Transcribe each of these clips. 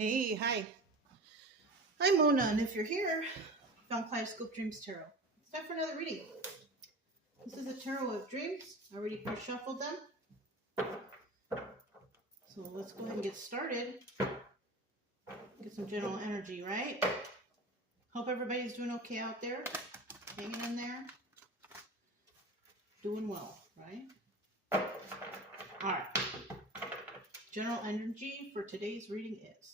Hey, hi. I'm Mona, and if you're here, found Kaleidoscope Dreams Tarot. It's time for another reading. This is a Tarot of Dreams. I already pre-shuffled them. So let's go ahead and get started. Get some general energy, right? Hope everybody's doing okay out there. Hanging in there. Doing well, right? Alright. General energy for today's reading is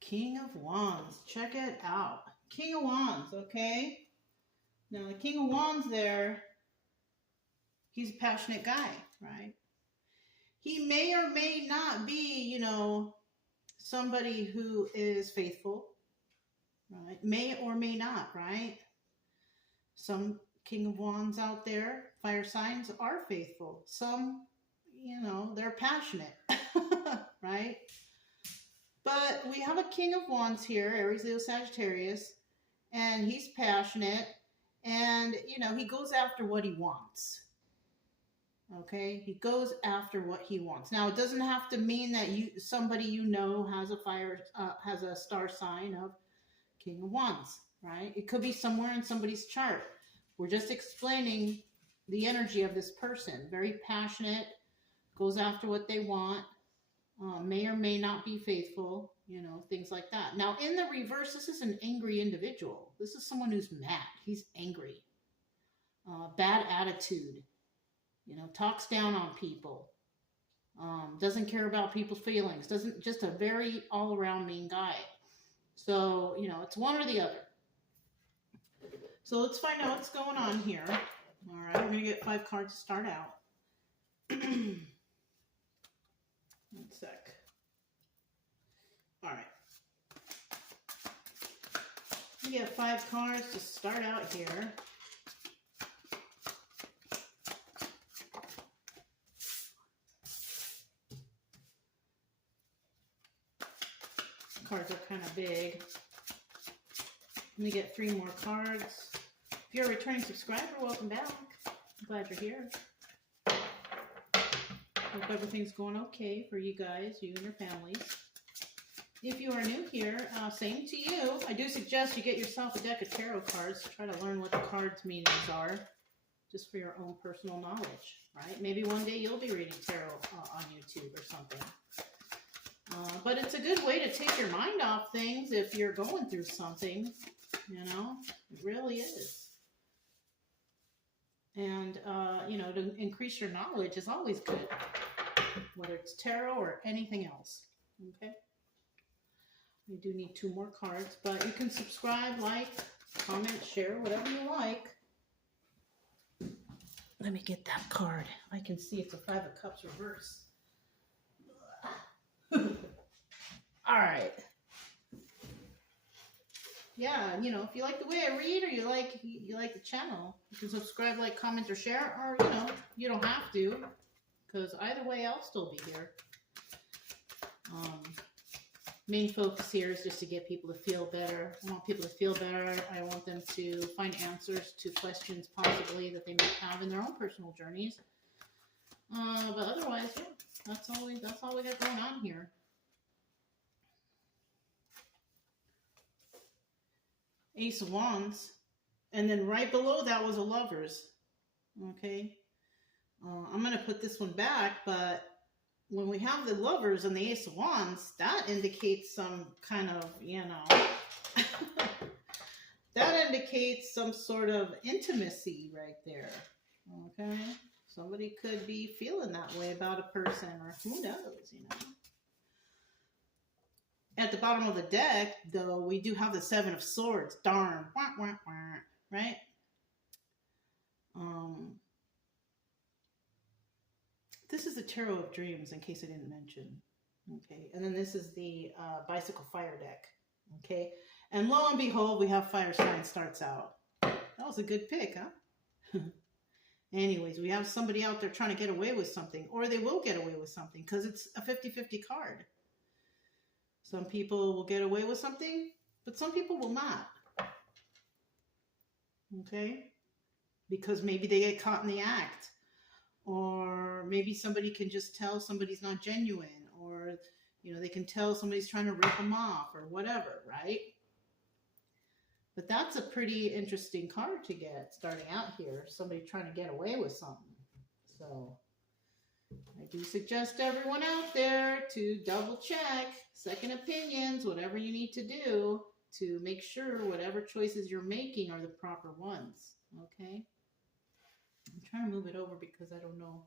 King of Wands. Check it out. King of Wands, okay? Now, the King of Wands there, he's a passionate guy, right? He may or may not be, somebody who is faithful, right? May or may not, right? Some King of Wands out there, fire signs, are faithful. Some, they're passionate, right? But we have a King of Wands here, Aries, Leo, Sagittarius, and he's passionate, and, he goes after what he wants. Okay? He goes after what he wants. Now, it doesn't have to mean that somebody has a star sign of King of Wands, right? It could be somewhere in somebody's chart. We're just explaining the energy of this person. Very passionate, goes after what they want. May or may not be faithful, things like that. Now, in the reverse, this is an angry individual. This is someone who's mad. He's angry. Bad attitude. Talks down on people. Doesn't care about people's feelings. Just a very all-around mean guy. So, it's one or the other. So let's find out what's going on here. All right, we're going to get 5 cards to start out. One sec. All right. We get 5 cards to start out here. Cards are kind of big. Let me get 3 more cards. If you're a returning subscriber, welcome back. I'm glad you're here. Hope everything's going okay for you guys, you and your families. If you are new here, same to you. I do suggest you get yourself a deck of tarot cards to try to learn what the cards' meanings are, just for your own personal knowledge, right? Maybe one day you'll be reading tarot on YouTube or something. But it's a good way to take your mind off things if you're going through something, it really is. And, to increase your knowledge is always good, whether it's tarot or anything else, okay? We do need 2 more cards, but you can subscribe, like, comment, share, whatever you like. Let me get that card. I can see it's a 5 of Cups reverse. All right. Yeah, if you like the way I read or you like the channel, you can subscribe, like, comment, or share, or, you don't have to, because either way, I'll still be here. Main focus here is just to get people to feel better. I want people to feel better. I want them to find answers to questions possibly that they might have in their own personal journeys. But otherwise, yeah, that's all we got going on here. Ace of Wands, and then right below that was a Lovers. Okay, I'm going to put this one back, but when we have the Lovers and the Ace of Wands, that indicates some kind of, that indicates some sort of intimacy right there. Okay, somebody could be feeling that way about a person, or who knows, At the bottom of the deck, though, we do have the 7 of Swords. Darn. Wah, wah, wah, right? This is the Tarot of Dreams, in case I didn't mention. Okay. And then this is the Bicycle Fire deck. Okay. And lo and behold, we have Fire Sign starts out. That was a good pick, huh? Anyways, we have somebody out there trying to get away with something. Or they will get away with something, because it's a 50-50 card. Some people will get away with something, but some people will not. Okay? Because maybe they get caught in the act. Or maybe somebody can just tell somebody's not genuine, or, they can tell somebody's trying to rip them off or whatever, right? But that's a pretty interesting card to get starting out here. Somebody trying to get away with something. So I do suggest everyone out there to double check, second opinions, whatever you need to do to make sure whatever choices you're making are the proper ones. Okay? I'm trying to move it over because I don't know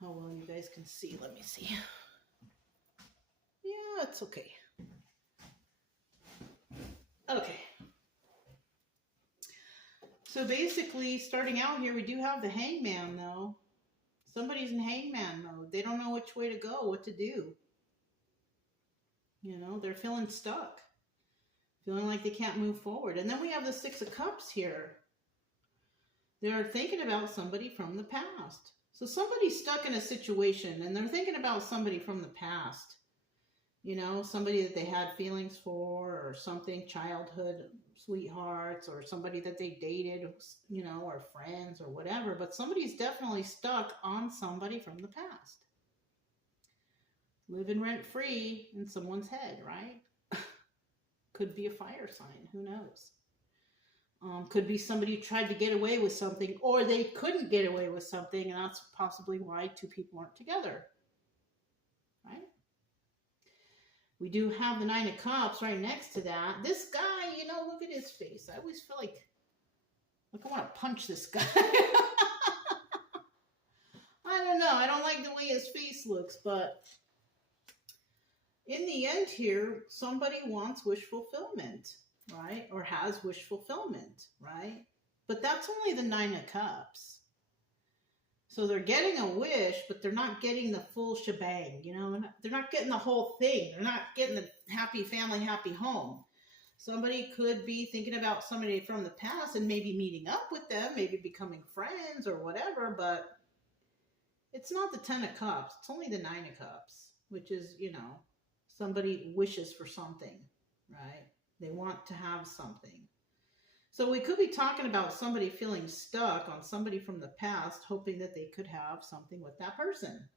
how well you guys can see. Let me see. Yeah, it's okay. Okay. So basically, starting out here, we do have the hangman, though. Somebody's in hangman mode. They don't know which way to go, what to do. They're feeling stuck. Feeling like they can't move forward. And then we have the Six of Cups here. They're thinking about somebody from the past. So somebody's stuck in a situation, and they're thinking about somebody from the past. Somebody that they had feelings for, or something, childhood sweethearts, or somebody that they dated, or friends or whatever. But somebody's definitely stuck on somebody from the past. Living rent-free in someone's head, right? Could be a fire sign. Who knows? Could be somebody who tried to get away with something, or they couldn't get away with something, and that's possibly why two people aren't together. Right? We do have the Nine of Cups right next to that. This guy, look at his face. I always feel like I want to punch this guy. I don't know. I don't like the way his face looks, but in the end here, somebody wants wish fulfillment, right? Or has wish fulfillment, right? But that's only the Nine of Cups. So they're getting a wish, but they're not getting the full shebang, They're not getting the whole thing. They're not getting the happy family, happy home. Somebody could be thinking about somebody from the past and maybe meeting up with them, maybe becoming friends or whatever, but it's not the Ten of Cups. It's only the Nine of Cups, which is, somebody wishes for something, right? They want to have something. So we could be talking about somebody feeling stuck on somebody from the past, hoping that they could have something with that person.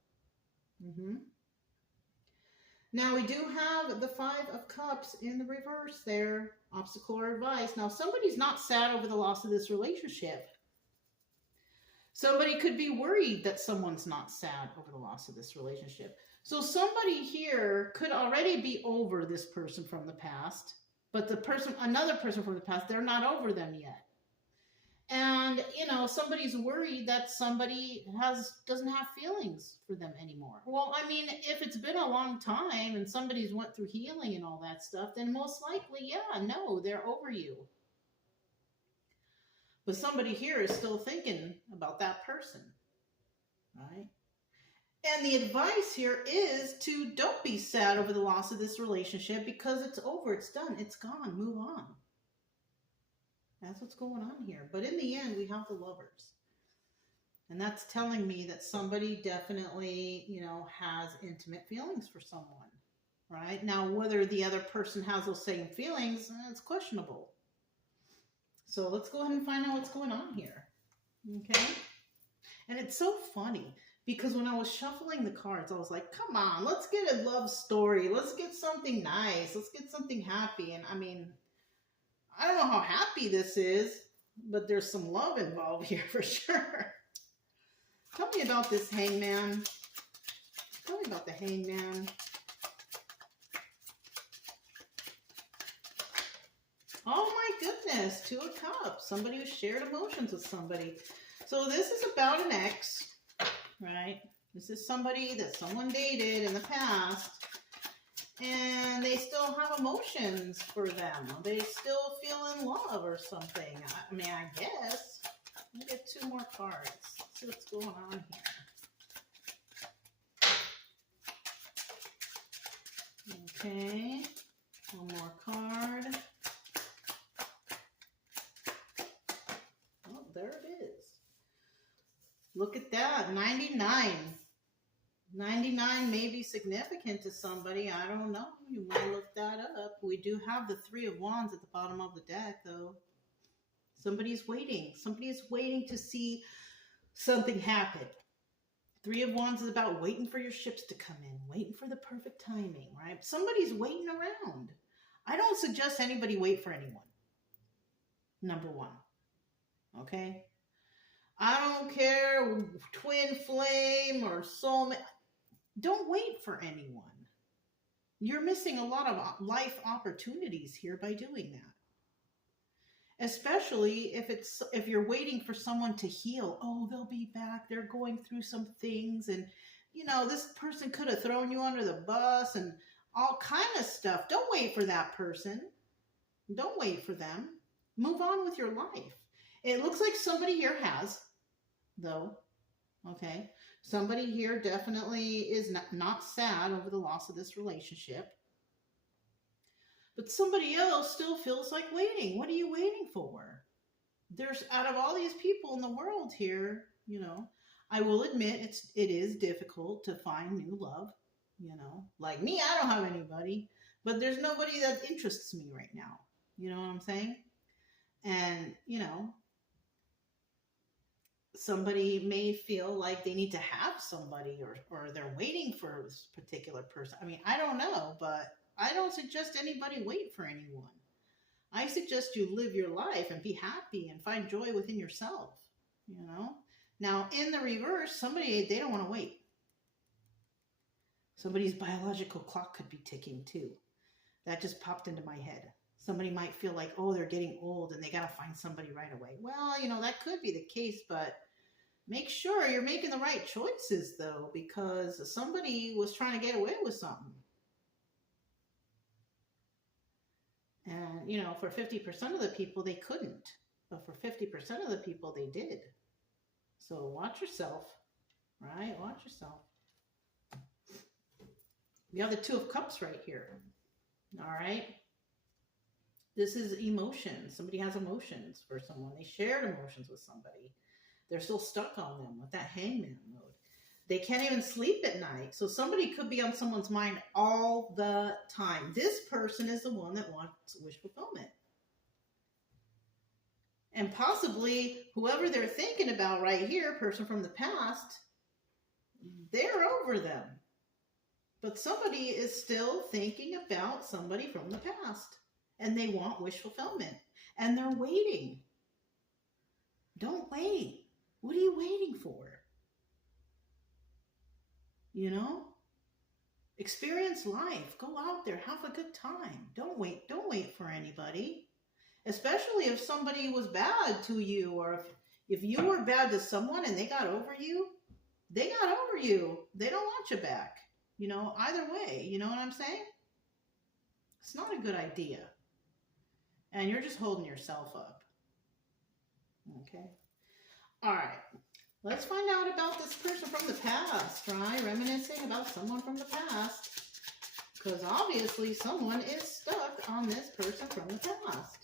Now we do have the Five of Cups in the reverse there, obstacle or advice. Now somebody's not sad over the loss of this relationship. Somebody could be worried that someone's not sad over the loss of this relationship. So somebody here could already be over this person from the past, but another person from the past, they're not over them yet. And, somebody's worried that somebody doesn't have feelings for them anymore. Well, I mean, if it's been a long time and somebody's went through healing and all that stuff, then most likely, yeah, no, they're over you. But somebody here is still thinking about that person, right? And the advice here is to don't be sad over the loss of this relationship because it's over, it's done, it's gone, move on. That's what's going on here. But in the end, we have the Lovers. And that's telling me that somebody definitely, has intimate feelings for someone, right? Now, whether the other person has those same feelings, it's questionable. So let's go ahead and find out what's going on here, okay? And it's so funny because when I was shuffling the cards, I was like, come on, let's get a love story. Let's get something nice. Let's get something happy. And I mean, I don't know how happy this is, but there's some love involved here for sure. Tell me about this hangman. Tell me about the hangman. Oh my goodness, Two of Cups. Somebody who shared emotions with somebody. So this is about an ex, right? This is somebody that someone dated in the past, and they still have emotions for them. They still feel in love or something. I mean, I guess. Let me get two more cards. See what's going on here. Okay. One more card. Oh, there it is. Look at that. 99. 99 may be significant to somebody. I don't know. You might look that up. We do have the Three of Wands at the bottom of the deck, though. Somebody's waiting. Somebody's waiting to see something happen. Three of Wands is about waiting for your ships to come in, waiting for the perfect timing, right? Somebody's waiting around. I don't suggest anybody wait for anyone. Number one. Okay? I don't care, twin flame or soulmate. Don't wait for anyone. You're missing a lot of life opportunities here by doing that. Especially if you're waiting for someone to heal. Oh, they'll be back. They're going through some things, and this person could have thrown you under the bus and all kind of stuff. Don't wait for that person. Don't wait for them. Move on with your life. It looks like somebody here has, though. Okay. Somebody here definitely is not sad over the loss of this relationship. But somebody else still feels like waiting. What are you waiting for? There's, out of all these people in the world here, I will admit it is difficult to find new love. Like me, I don't have anybody, but there's nobody that interests me right now. You know what I'm saying? And, somebody may feel like they need to have somebody or they're waiting for this particular person. I mean, I don't know, but I don't suggest anybody wait for anyone. I suggest you live your life and be happy and find joy within yourself, Now, in the reverse, somebody, they don't want to wait. Somebody's biological clock could be ticking too. That just popped into my head. Somebody might feel like, oh, they're getting old and they got to find somebody right away. Well, that could be the case, but make sure you're making the right choices, though, because somebody was trying to get away with something. And, for 50% of the people, they couldn't. But for 50% of the people, they did. So watch yourself, right? Watch yourself. We have the Two of Cups right here. All right? This is emotions. Somebody has emotions for someone. They shared emotions with somebody. They're still stuck on them with that hangman mode. They can't even sleep at night. So somebody could be on someone's mind all the time. This person is the one that wants wish fulfillment. And possibly whoever they're thinking about right here, person from the past, they're over them. But somebody is still thinking about somebody from the past. And they want wish fulfillment. And they're waiting. Don't wait. What are you waiting for? Experience life. Go out there. Have a good time. Don't wait for anybody. Especially if somebody was bad to you, or if you were bad to someone and they got over you, they got over you. They don't want you back. Either way. You know what I'm saying? It's not a good idea. And you're just holding yourself up. Okay? All right. Let's find out about this person from the past, right? Reminiscing about someone from the past. Because obviously someone is stuck on this person from the past.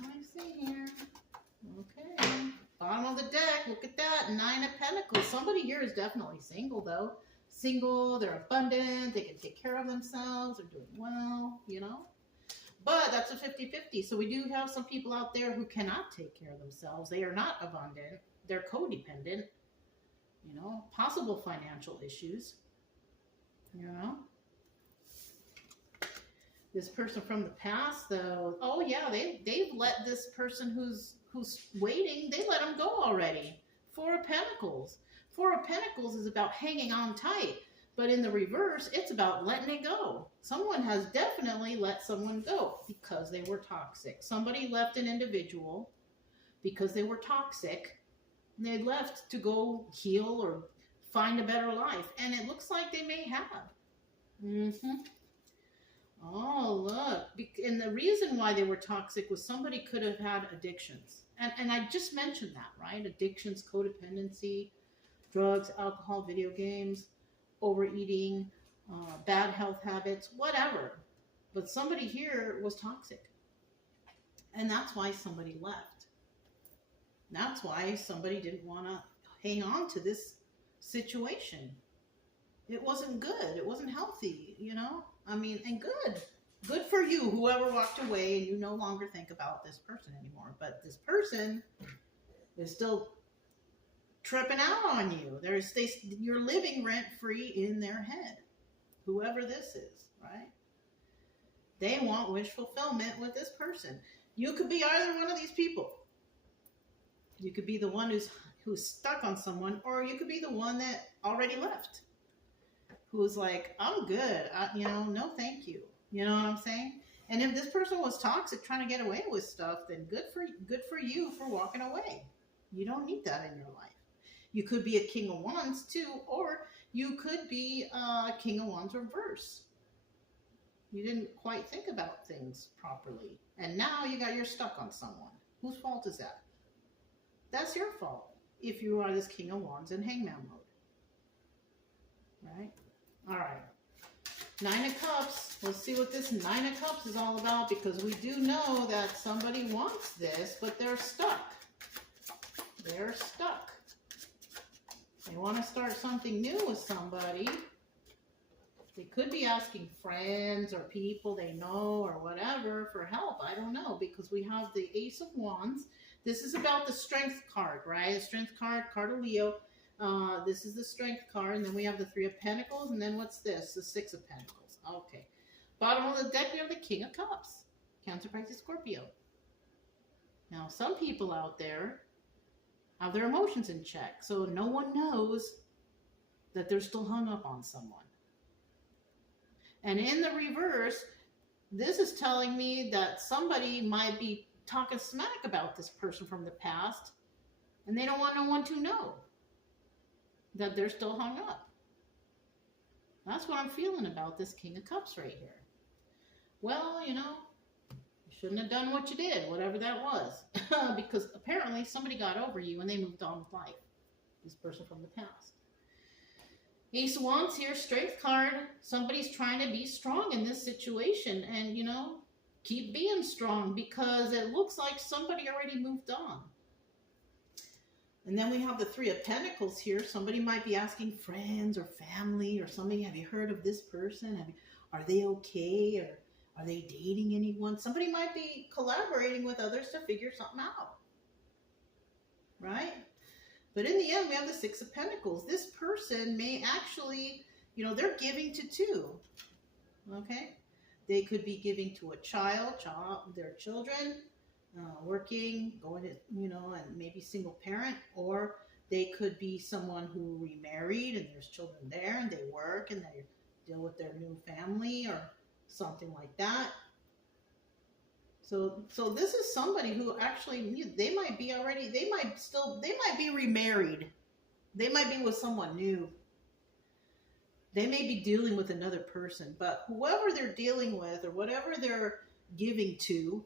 Let me see here. Okay. Bottom of the deck. Look at that. 9 of Pentacles. Somebody here is definitely single, though. Single. They're abundant. They can take care of themselves. They're doing well, But that's a 50-50. So we do have some people out there who cannot take care of themselves. They are not abundant. They're codependent. Possible financial issues. This person from the past, though, oh yeah, they've let this person who's waiting, they let them go already. 4 of Pentacles. 4 of Pentacles is about hanging on tight. But in the reverse, it's about letting it go. Someone has definitely let someone go because they were toxic. Somebody left an individual because they were toxic. And they left to go heal or find a better life. And it looks like they may have. Oh, look. And the reason why they were toxic was somebody could have had addictions. And I just mentioned that, right? Addictions, codependency, drugs, alcohol, video games, overeating, bad health habits, whatever. But somebody here was toxic. And that's why somebody left. That's why somebody didn't want to hang on to this situation. It wasn't good. It wasn't healthy, and good. Good for you, whoever walked away and you no longer think about this person anymore. But this person is still tripping out on you. You're living rent free in their head. Whoever this is, right? They want wish fulfillment with this person. You could be either one of these people. You could be the one who's stuck on someone, or you could be the one that already left, who's like, I'm good, no thank you. You know what I'm saying? And if this person was toxic, trying to get away with stuff, then good for you for walking away. You don't need that in your life. You could be a King of Wands too, or you could be a King of Wands reverse. You didn't quite think about things properly, and now you're stuck on someone. Whose fault is that? That's your fault if you are this King of Wands in Hangman mode. Right? All right. Nine of Cups. Let's see what this Nine of Cups is all about, because we do know that somebody wants this, but they're stuck. They're stuck. They want to start something new with somebody. They could be asking friends or people they know or whatever for help. I don't know, because we have the Ace of Wands. This is about the Strength card, right? The Strength card of Leo. This is the Strength card, and then we have the Three of Pentacles, and then what's this? The Six of Pentacles. Okay. Bottom of the deck, we have the King of Cups. Cancer, Pisces, Scorpio. Now, some people out there have their emotions in check, so no one knows that they're still hung up on someone. And in the reverse, this is telling me that somebody might be talking smack about this person from the past, and they don't want no one to know that they're still hung up. That's what I'm feeling about this King of Cups right here. Well, you shouldn't have done what you did, whatever that was, because apparently somebody got over you and they moved on with life. This person from the past. Ace of Wands here, Strength card. Somebody's trying to be strong in this situation, and keep being strong, because it looks like somebody already moved on. And then we have the Three of Pentacles here. Somebody might be asking friends or family or somebody, have you heard of this person? Are they okay? Or are they dating anyone? Somebody might be collaborating with others to figure something out. Right? But in the end, we have the Six of Pentacles. This person may actually, they're giving to two. Okay? They could be giving to a child, their children, working, going to, and maybe single parent, or they could be someone who remarried and there's children there and they work and they deal with their new family or something like that. So this is somebody who actually, they might be remarried. They might be with someone new. They may be dealing with another person, but whoever they're dealing with or whatever they're giving to,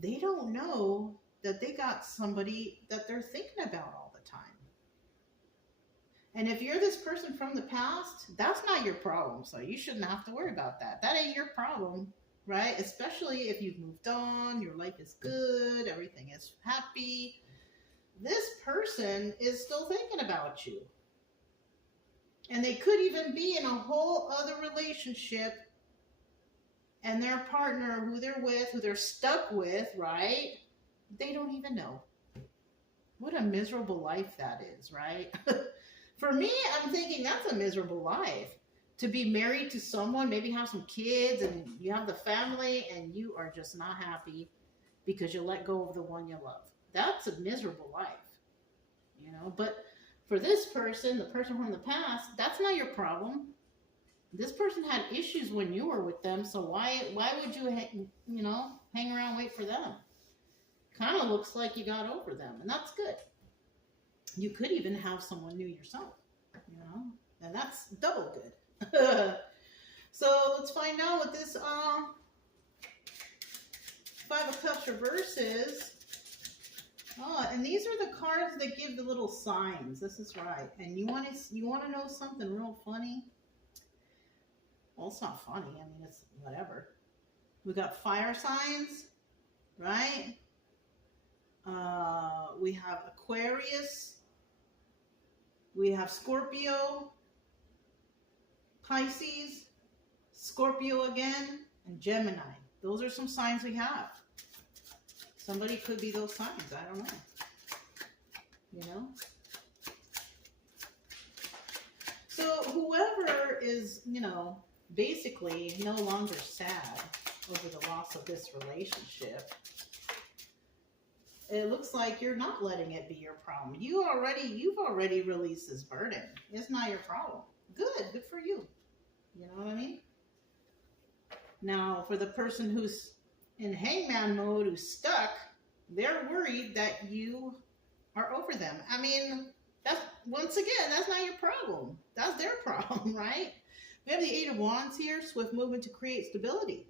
they don't know that they got somebody that they're thinking about all the time. And if you're this person from the past, that's not your problem. So you shouldn't have to worry about that. That ain't your problem, right? Especially if you've moved on, your life is good, everything is happy. This person is still thinking about you. And they could even be in a whole other relationship, and their partner, who they're with, who they're stuck with, right? They don't even know. What a miserable life that is, right? For me, I'm thinking that's a miserable life. To be married to someone, maybe have some kids, and you have the family, and you are just not happy because you let go of the one you love. That's a miserable life, But for this person, the person from the past, that's not your problem. This person had issues when you were with them, so why would you, hang around, wait for them? Kind of looks like you got over them, and that's good. You could even have someone new yourself, and that's double good. So let's find out what this Five of Cups reverse is. Oh, and these are the cards that give the little signs. This is right. And you want to know something real funny? Well, it's not funny. I mean, it's whatever. We got fire signs, right? We have Aquarius. We have Scorpio, Pisces, Scorpio again, and Gemini. Those are some signs we have. Somebody could be those signs. I don't know. whoever is, you know, basically no longer sad over the loss of this relationship, it looks like you're not letting it be your problem. You've already released this burden. It's not your problem. Good for you. You know what I mean? Now, for the person who's in hangman mode, who's stuck, they're worried that you are over them. I mean, that's, once again, that's not your problem. That's their problem, right? We have the Eight of Wands here, swift movement to create stability.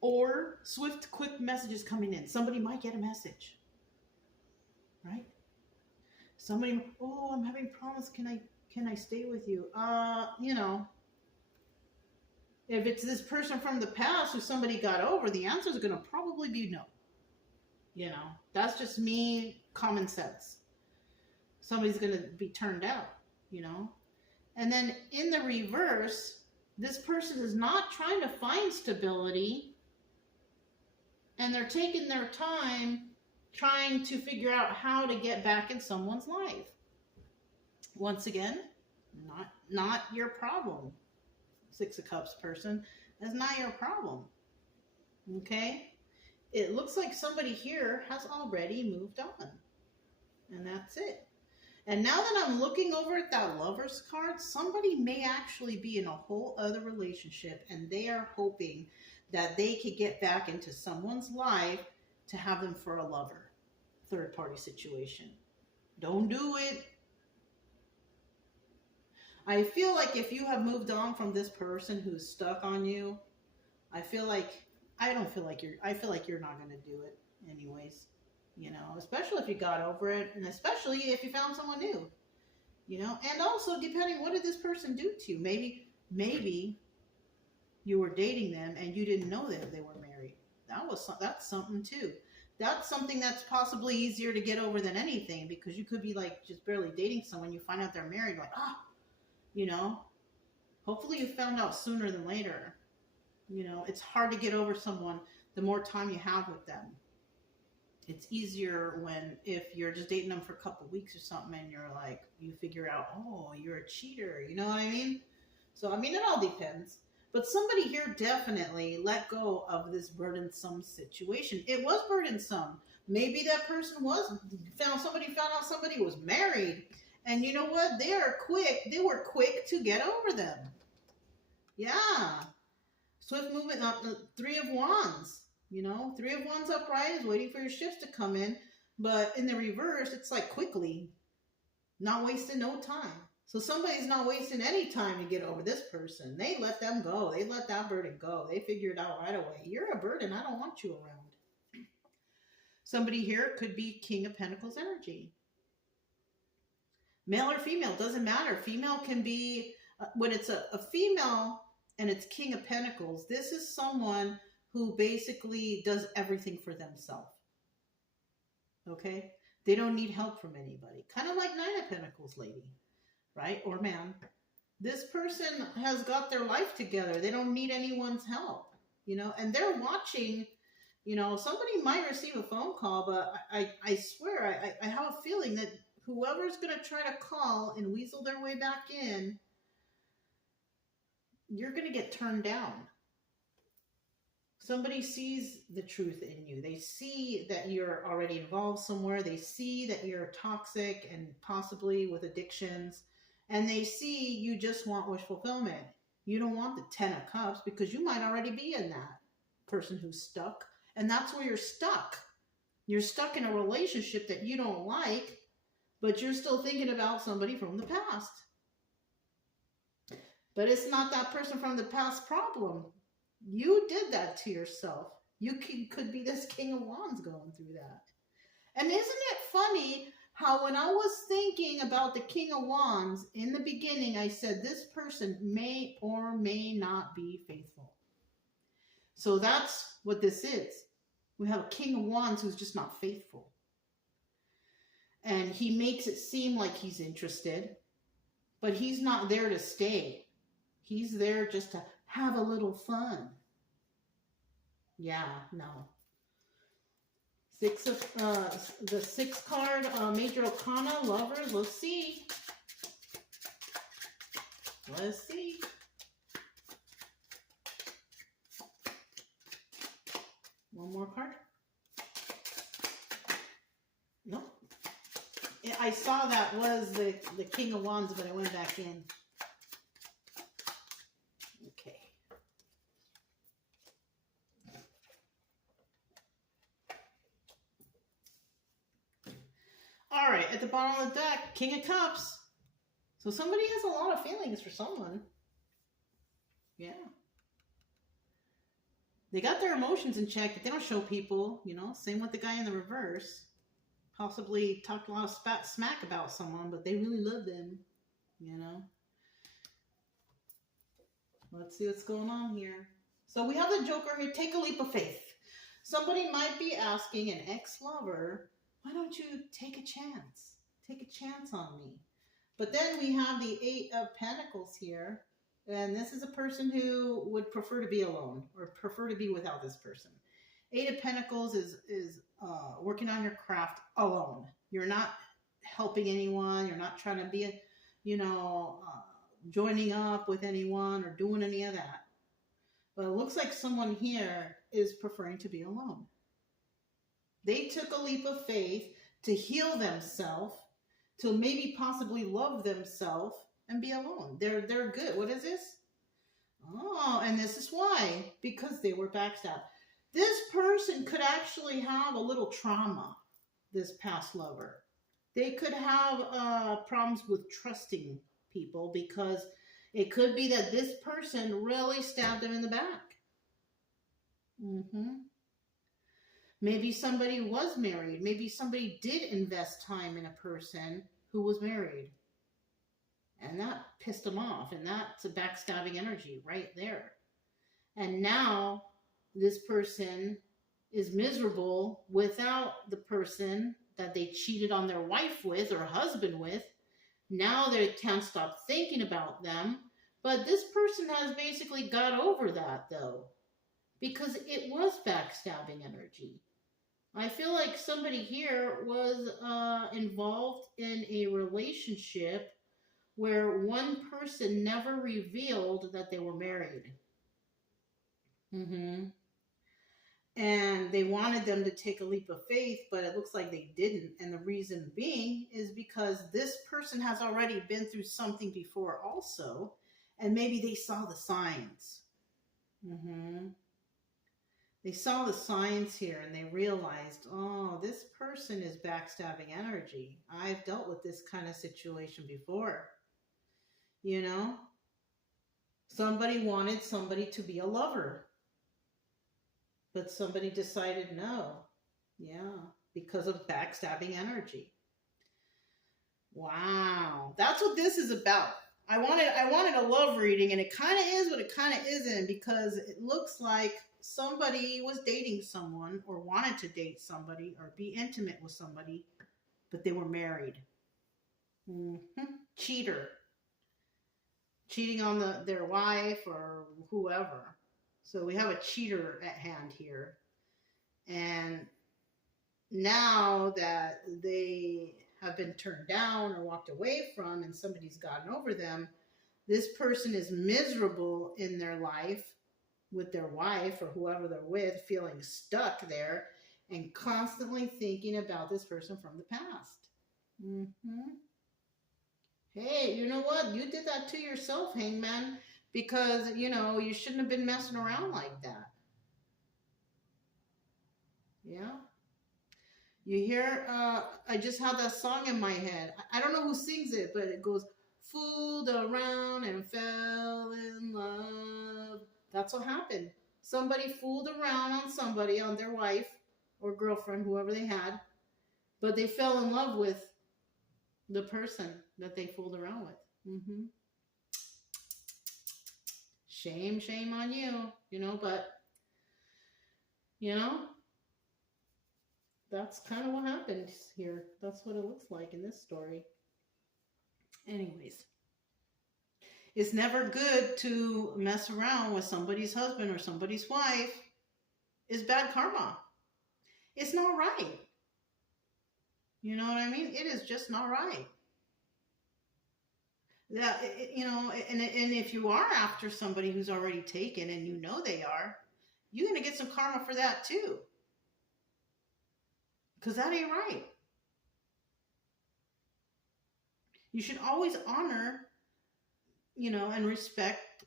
Or swift, quick messages coming in. Somebody might get a message, right? Somebody, oh, I'm having problems. Can I stay with you? You know, if it's this person from the past who somebody got over, the answer is going to probably be no. You know, that's just me, common sense. Somebody's going to be turned out, you know. And then in the reverse, this person is not trying to find stability, and they're taking their time trying to figure out how to get back in someone's life. Once again, not your problem. Six of Cups person, that's not your problem. Okay? It looks like somebody here has already moved on. And that's it. And now that I'm looking over at that Lover's card, somebody may actually be in a whole other relationship, and they are hoping that they could get back into someone's life to have them for a lover. Third party situation. Don't do it. I feel like if you have moved on from this person who's stuck on you, I feel like you're not going to do it anyways. You know, especially if you got over it, and especially if you found someone new. You know, and also depending, what did this person do to you? Maybe you were dating them and you didn't know that they were married. That's something too. That's something that's possibly easier to get over than anything, because you could be like just barely dating someone, you find out they're married, like, you know, hopefully you found out sooner than later. You know, it's hard to get over someone the more time you have with them. It's easier if you're just dating them for a couple weeks or something, and you're like, you figure out, oh, you're a cheater. You know what I mean? So, I mean, it all depends. But somebody here definitely let go of this burdensome situation. It was burdensome. Maybe that person found out somebody was married. And you know what? They were quick to get over them. Yeah. Swift movement, Three of Wands. You know, Three of Wands upright is waiting for your shifts to come in. But in the reverse, it's like quickly. Not wasting no time. So somebody's not wasting any time to get over this person. They let them go. They let that burden go. They figured out right away. You're a burden. I don't want you around. Somebody here could be King of Pentacles energy. Male or female, doesn't matter. Female can be, when it's a female and it's King of Pentacles, this is someone who basically does everything for themselves. Okay? They don't need help from anybody. Kind of like Nine of Pentacles lady, right? Or man. This person has got their life together. They don't need anyone's help, you know? And they're watching, you know, somebody might receive a phone call, but I swear, I have a feeling that whoever's going to try to call and weasel their way back in, you're going to get turned down. Somebody sees the truth in you. They see that you're already involved somewhere. They see that you're toxic and possibly with addictions. And they see you just want wish fulfillment. You don't want the 10 of Cups, because you might already be in that person who's stuck. And that's where you're stuck. You're stuck in a relationship that you don't like, but you're still thinking about somebody from the past. But it's not that person from the past problem. You did that to yourself. You could be this King of Wands going through that. And isn't it funny how when I was thinking about the King of Wands, in the beginning I said this person may or may not be faithful. So that's what this is. We have a King of Wands who's just not faithful. And he makes it seem like he's interested, but he's not there to stay. He's there just to have a little fun. Yeah, no. The 6 card, Major Arcana, Lovers, let's see. Let's see. One more card. Nope. I saw that was the King of Wands, but I went back in. Okay. All right, at the bottom of the deck, King of Cups. So somebody has a lot of feelings for someone. Yeah. They got their emotions in check, but they don't show people, you know. Same with the guy in the reverse. Possibly talked a lot of smack about someone, but they really love them, you know. Let's see what's going on here. So we have the Joker here. Take a leap of faith. Somebody might be asking an ex-lover, why don't you take a chance? Take a chance on me. But then we have the Eight of Pentacles here. And this is a person who would prefer to be alone or prefer to be without this person. Eight of Pentacles is working on your craft alone. You're not helping anyone. You're not trying to be, joining up with anyone or doing any of that. But it looks like someone here is preferring to be alone. They took a leap of faith to heal themselves, to maybe possibly love themselves and be alone. They're good. What is this? Oh, and this is why. Because they were backstabbed. This person could actually have a little trauma, this past lover. They could have problems with trusting people because it could be that this person really stabbed them in the back. Maybe somebody was married. Maybe somebody did invest time in a person who was married. And that pissed them off. And that's a backstabbing energy right there. And now this person is miserable without the person that they cheated on their wife with or husband with. Now they can't stop thinking about them. But this person has basically got over that, though, because it was backstabbing energy. I feel like somebody here was involved in a relationship where one person never revealed that they were married. And they wanted them to take a leap of faith, but it looks like they didn't. And the reason being is because this person has already been through something before also, and maybe they saw the signs. They saw the signs here and they realized, oh, this person is backstabbing energy. I've dealt with this kind of situation before. You know? Somebody wanted somebody to be a lover. But somebody decided no. Yeah, because of backstabbing energy. Wow. That's what this is about. I wanted a love reading, and it kind of is, but it kind of isn't, because it looks like somebody was dating someone or wanted to date somebody or be intimate with somebody, but they were married. Cheater. Cheating on their wife or whoever. So we have a cheater at hand here. And now that they have been turned down or walked away from and somebody's gotten over them, this person is miserable in their life with their wife or whoever they're with, feeling stuck there and constantly thinking about this person from the past. Hey, you know what? You did that to yourself, Hangman, because, you shouldn't have been messing around like that. Yeah. You hear, I just had that song in my head. I don't know who sings it, but it goes, fooled around and fell in love. That's what happened. Somebody fooled around on somebody, on their wife or girlfriend, whoever they had, but they fell in love with the person that they fooled around with. Shame on you, but, that's kind of what happened here. That's what it looks like in this story. Anyways, it's never good to mess around with somebody's husband or somebody's wife. It's bad karma. It's not right. You know what I mean? It is just not right. That, you know, and if you are after somebody who's already taken and you know they are, you're going to get some karma for that too. Because that ain't right. You should always honor, you know, and respect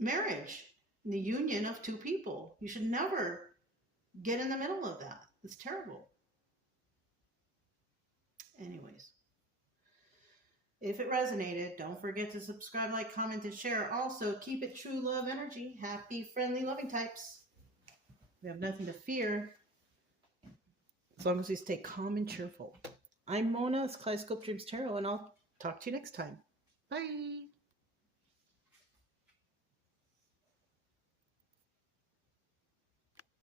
marriage, the union of two people. You should never get in the middle of that. It's terrible. Anyways, if it resonated, don't forget to subscribe, like, comment, and share. Also, keep it true love energy. Happy, friendly, loving types. We have nothing to fear as long as we stay calm and cheerful. I'm Mona, it's Kaleidoscope Dreams Tarot, and I'll talk to you next time. Bye.